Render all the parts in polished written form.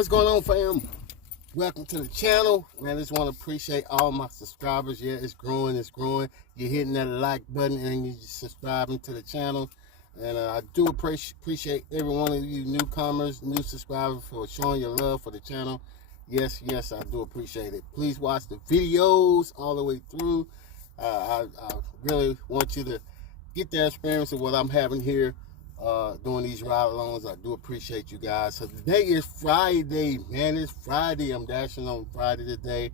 what's going on, fam? Welcome to the channel. Man, I just want to appreciate all my subscribers. Yeah, it's growing, it's growing. You're hitting that like button and you're subscribing to the channel. And I do appreciate every one of you newcomers, new subscribers for showing your love for the channel. Yes, I do appreciate it. Please watch the videos all the way through. I really want you to get the experience of what I'm having here doing these ride-alongs. I do appreciate you guys. So today is Friday, man. It's Friday. I'm dashing on Friday today.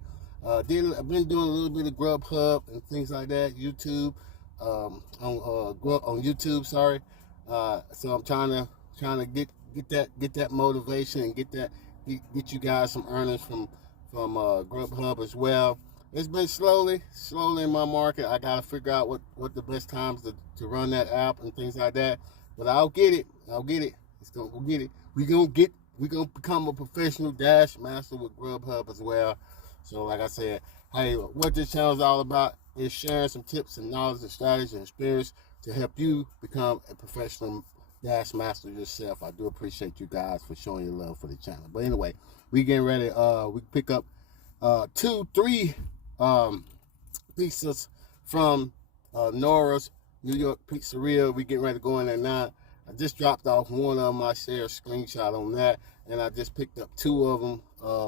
I've been doing a little bit of Grubhub and things like that. YouTube, on YouTube. Sorry. So I'm trying to get that motivation and get you guys some earnings from Grubhub as well. It's been slowly in my market. I gotta figure out what the best times to run that app and things like that. But I'll get it. It's gonna go get it. We're gonna become a professional dash master with Grubhub as well. So like I said, hey, what this channel is all about is sharing some tips and knowledge and strategies and experience to help you become a professional dash master yourself. I do appreciate you guys for showing your love for the channel. But anyway, we getting ready. We pick up 2-3 pizzas from Nora's New York Pizzeria. We getting ready to go in there now. I just dropped off one of them. I share a screenshot on that, and I just picked up 2 of them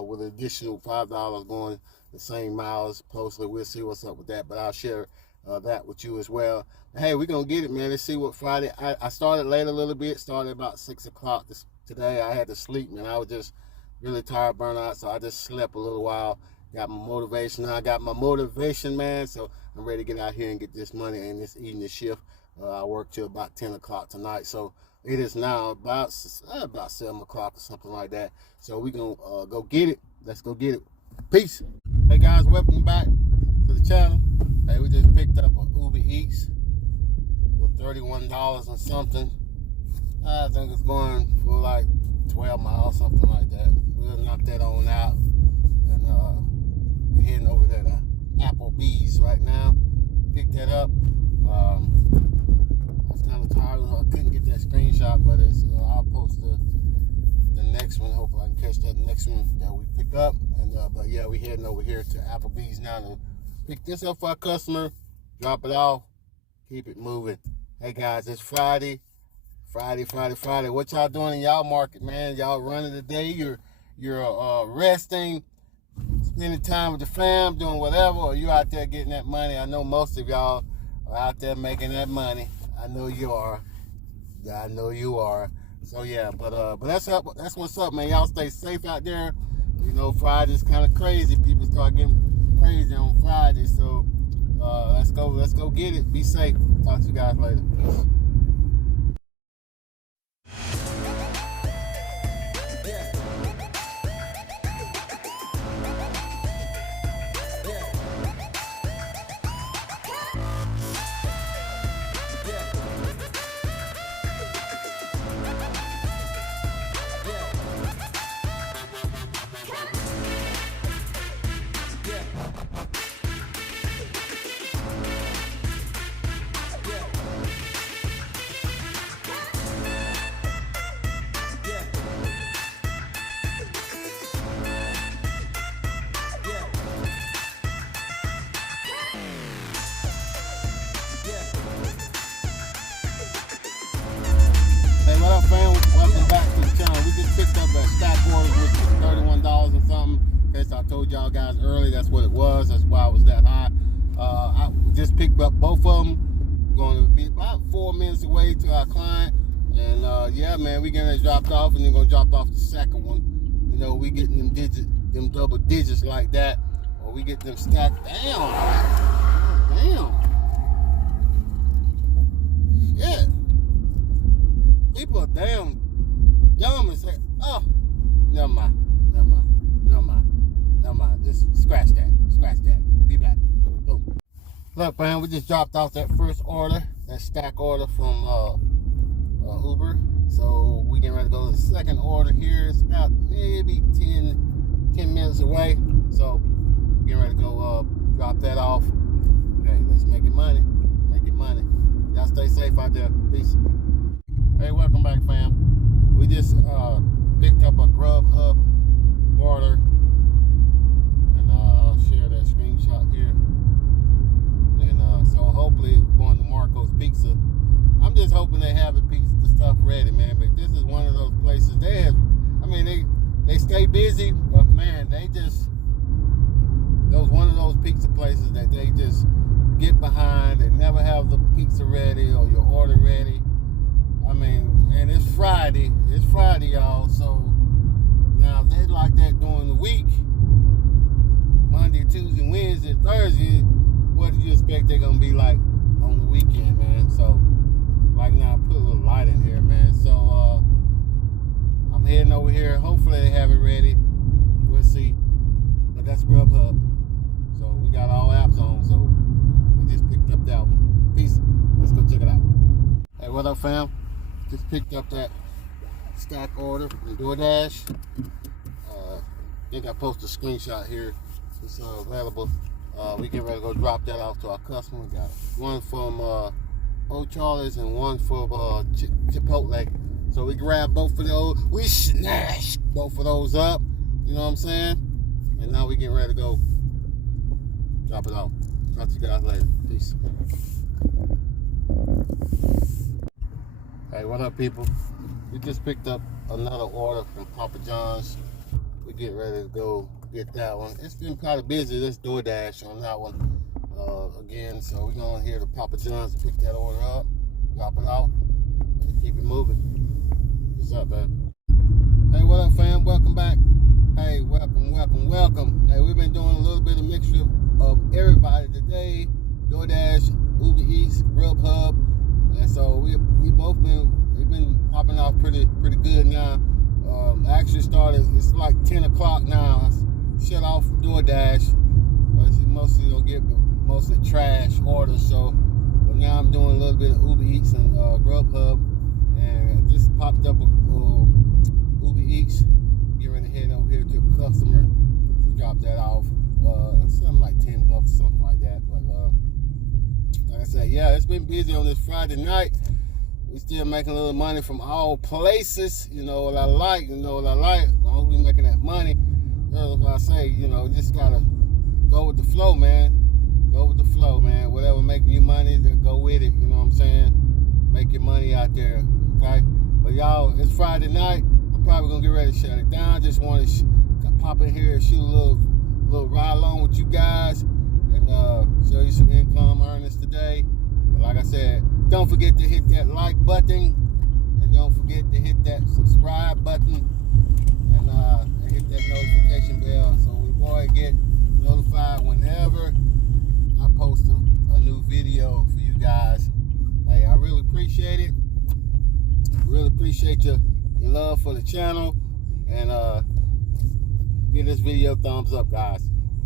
with an additional $5 going the same miles posted. We'll see what's up with that, but I'll share that with you as well. Hey, we're gonna get it, man. Let's see what Friday. I started late a little bit. Started about 6 o'clock today. I had to sleep, man. I was just really tired, burnt out, so I just slept a little while. Got my motivation. I got my motivation, man. So I'm ready to get out here and get this money and this evening shift. I work till about 10 o'clock tonight. So it is now about 7 o'clock or something like that. So we're going to go get it. Let's go get it. Peace. Hey, guys, welcome back to the channel. Hey, we just picked up an Uber Eats for $31 and something. I think it's going for like 12 miles, something like that. We'll knock that on out. And we're heading over there to Applebee's right now. Pick that up. I was kind of tired. I couldn't get that screenshot, but I'll post the next one. Hopefully I can catch that next one that we pick up. And but yeah, we're heading over here to Applebee's now to pick this up for our customer, drop it off, keep it moving. Hey guys, it's Friday. What y'all doing in y'all market, man? Y'all running the day? You're resting, spending time with the fam, doing whatever, or you out there getting that money? I know most of y'all are out there making that money. I know you are. I know you are. So yeah, but that's what's up, man. Y'all stay safe out there. You know, Friday's kind of crazy. People start getting crazy on Friday. So let's go get it. Be safe. Talk to you guys later. Peace. Fam, welcome back to the channel. We just picked up a stack order with $31 and something. As I told y'all guys earlier, that's what it was. That's why it was that high. I just picked up both of them. Going to be about 4 minutes away to our client. And yeah, man, we getting it dropped off, and then gonna drop off the second one. You know, we getting them double digits like that, or we get them stacked down. Damn. Yeah. People are damn dumb and say, oh, never mind. Just scratch that. Be back. Boom. Look, man, we just dropped off that first order, that stack order from Uber. So we getting ready to go to the second order here. It's about maybe 10 minutes away. So getting ready to go drop that off. Okay, let's make it money. Y'all stay safe out there. Peace. Hey, welcome back, fam. We just picked up a Grubhub order, and I'll share that screenshot here. And so hopefully we're going to Marco's Pizza. I'm just hoping they have the stuff ready, man. But this is one of those places they stay busy, but man, those one of those pizza places that they just get behind. They never have the pizza ready or your order ready. I mean, and it's Friday, y'all. So now if they like that during the week, Monday, Tuesday, Wednesday, Thursday, what do you expect they're gonna be like on the weekend, man? So like now, I put a little light in here, man. So I'm heading over here. Hopefully they have it ready. We'll see. But that's Grubhub. So we got all apps on. So we just picked up that one. Peace. Let's go check it out. Hey, what up, fam? Just picked up that stack order from DoorDash. I think I posted a screenshot here. It's available. We get ready to go drop that off to our customer. We got one from Old Charlie's and one from Chipotle. So we grabbed both of those. We snatched both of those up. You know what I'm saying? And now we get ready to go drop it off. Talk to you guys later. Peace. Hey, what up, people? We just picked up another order from Papa John's. We get ready to go get that one. It's been kind of busy, this DoorDash on that one again. So we're going here to Papa John's to pick that order up, drop it off, and keep it moving. What's up, man? Hey, what up, fam? Welcome back. Hey, welcome. Hey, we've been doing a little bit of mixture of everybody today. DoorDash, Uber Eats, Grubhub, and so we've been popping off pretty good now. Actually started, it's like 10 o'clock now. I shut off DoorDash. Mostly don't get mostly trash orders, so but now I'm doing a little bit of Uber Eats and Grubhub, and just popped up Uber Eats. Get ready to head over here to a customer to drop that off. Something like $10, something like that. But like I said, yeah, it's been busy on this Friday night. We still making a little money from all places. You know what I like. As long as we making that money, that's what I say. You know, just gotta go with the flow, man. Whatever making you money, then go with it. You know what I'm saying? Make your money out there, okay? But y'all, it's Friday night. I'm probably gonna get ready to shut it down. Just want to pop in here and shoot a little ride along with you guys and show you some income earnings today. But like I said, don't forget to hit that like button, and don't forget to hit that subscribe button, and hit that notification bell so we boy get notified whenever I post a new video for you guys. Hey, I really appreciate it. Really appreciate your love for the channel, and give this video a thumbs up, guys.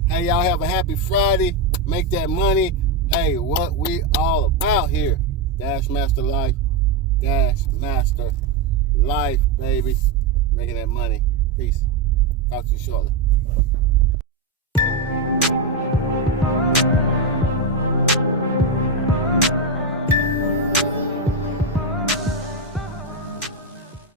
Hey, y'all have a happy Friday. Make that money. Hey, what we all about here? Dash Master Life, baby. Making that money. Peace. Talk to you shortly.